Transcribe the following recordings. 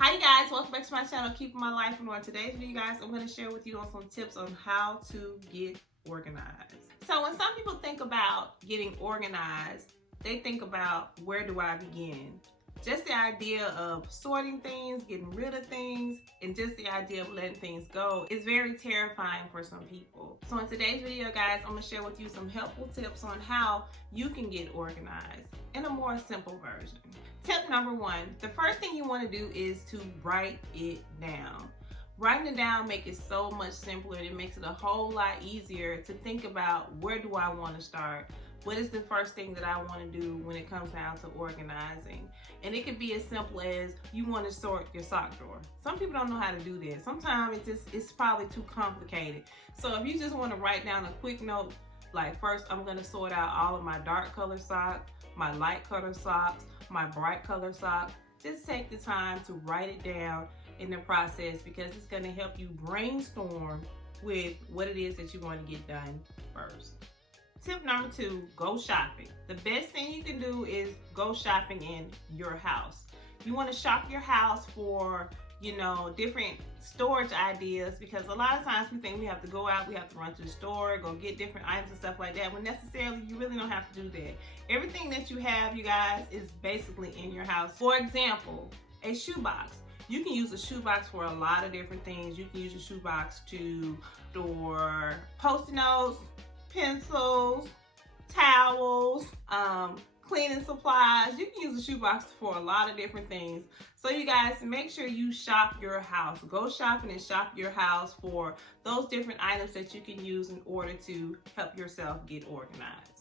Hi you guys, welcome back to my channel, Keeping My Life in Order. Today's video, guys, I'm going to share with you on some tips on how to get organized. So when some people think about getting organized, they think about, where do I begin? Just the idea of sorting things, getting rid of things, and just the idea of letting things go is very terrifying for some people. So in today's video, guys, I'm going to share with you some helpful tips on how you can get organized in a more simple version. Tip number one, the first thing you want to do is to write it down. Writing it down makes it so much simpler. It makes it a whole lot easier to think about, where do I want to start? What is the first thing that I want to do when it comes down to organizing? And it could be as simple as you want to sort your sock drawer. Some people don't know how to do that. Sometimes it's probably too complicated. So if you just want to write down a quick note, like first I'm going to sort out all of my dark color socks, my light color socks, my bright color socks. Just take the time to write it down in the process, because it's going to help you brainstorm with what it is that you want to get done first. Tip number two, go shopping. The best thing you can do is go shopping in your house. You want to shop your house for, different storage ideas, because a lot of times we think we have to go out, we have to run to the store, go get different items and stuff like that, when necessarily you really don't have to do that. Everything that you have, you guys, is basically in your house. For example, a shoebox. You can use a shoebox for a lot of different things. You can use a shoebox to store Post-it notes, pencils, towels, cleaning supplies. You can use a shoebox for a lot of different things. So you guys, make sure you shop your house. Go shopping and shop your house for those different items that you can use in order to help yourself get organized.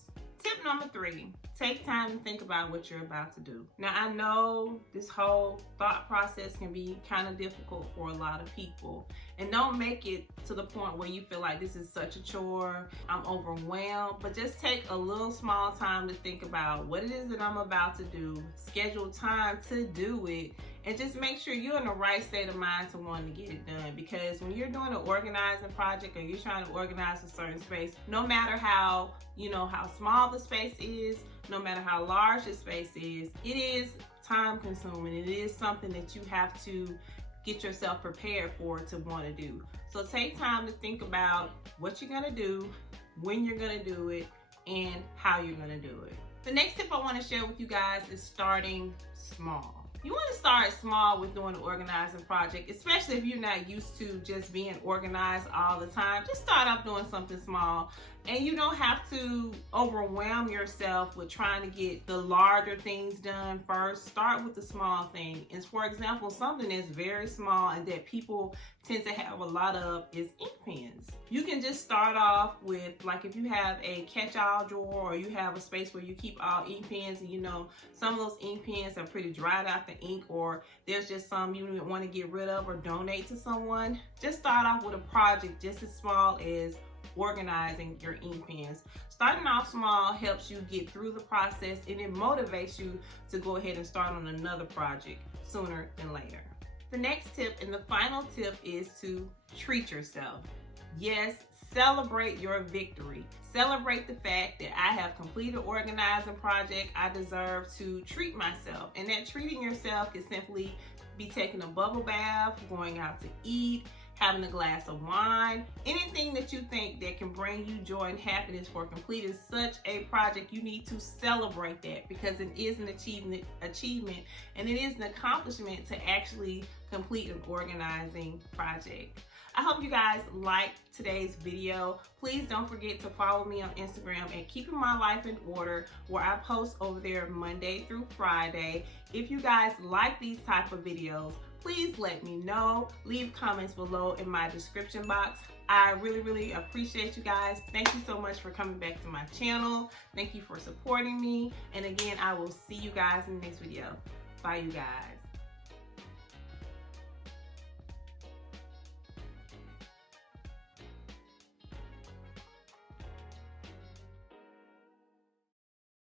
Tip number three, take time to think about what you're about to do. Now, I know this whole thought process can be kind of difficult for a lot of people, and don't make it to the point where you feel like this is such a chore, I'm overwhelmed, but just take a little small time to think about what it is that I'm about to do, schedule time to do it, and just make sure you're in the right state of mind to want to get it done. Because when you're doing an organizing project or you're trying to organize a certain space, no matter how small the space is, no matter how large the space is, it is time consuming. It is something that you have to get yourself prepared for to want to do. So take time to think about what you're going to do, when you're going to do it, and how you're going to do it. The next tip I want to share with you guys is starting small. You want to start small with doing an organizing project, especially if you're not used to just being organized all the time. Just start off doing something small, and you don't have to overwhelm yourself with trying to get the larger things done first. Start with the small thing. And for example, something that's very small and that people tend to have a lot of is ink pens. You can just start off with, like, if you have a catch-all drawer, or you have a space where you keep all ink pens, and some of those ink pens are pretty dried out, the ink, or there's just some you want to get rid of or donate to someone. Just start off with a project just as small as organizing your ink pens. Starting off small helps you get through the process, and it motivates you to go ahead and start on another project sooner than later. The next tip and the final tip is to treat yourself. Yes, celebrate your victory. Celebrate the fact that I have completed an organizing project. I deserve to treat myself. And that treating yourself can simply be taking a bubble bath, going out to eat, having a glass of wine, anything that you think that can bring you joy and happiness for completing such a project. You need to celebrate that, because it is an achievement, and it is an accomplishment to actually complete an organizing project. I hope you guys liked today's video. Please don't forget to follow me on Instagram at Keeping My Life in Order, where I post over there Monday through Friday. If you guys like these type of videos, please let me know. Leave comments below in my description box. I really, really appreciate you guys. Thank you so much for coming back to my channel. Thank you for supporting me. And again, I will see you guys in the next video. Bye, you guys.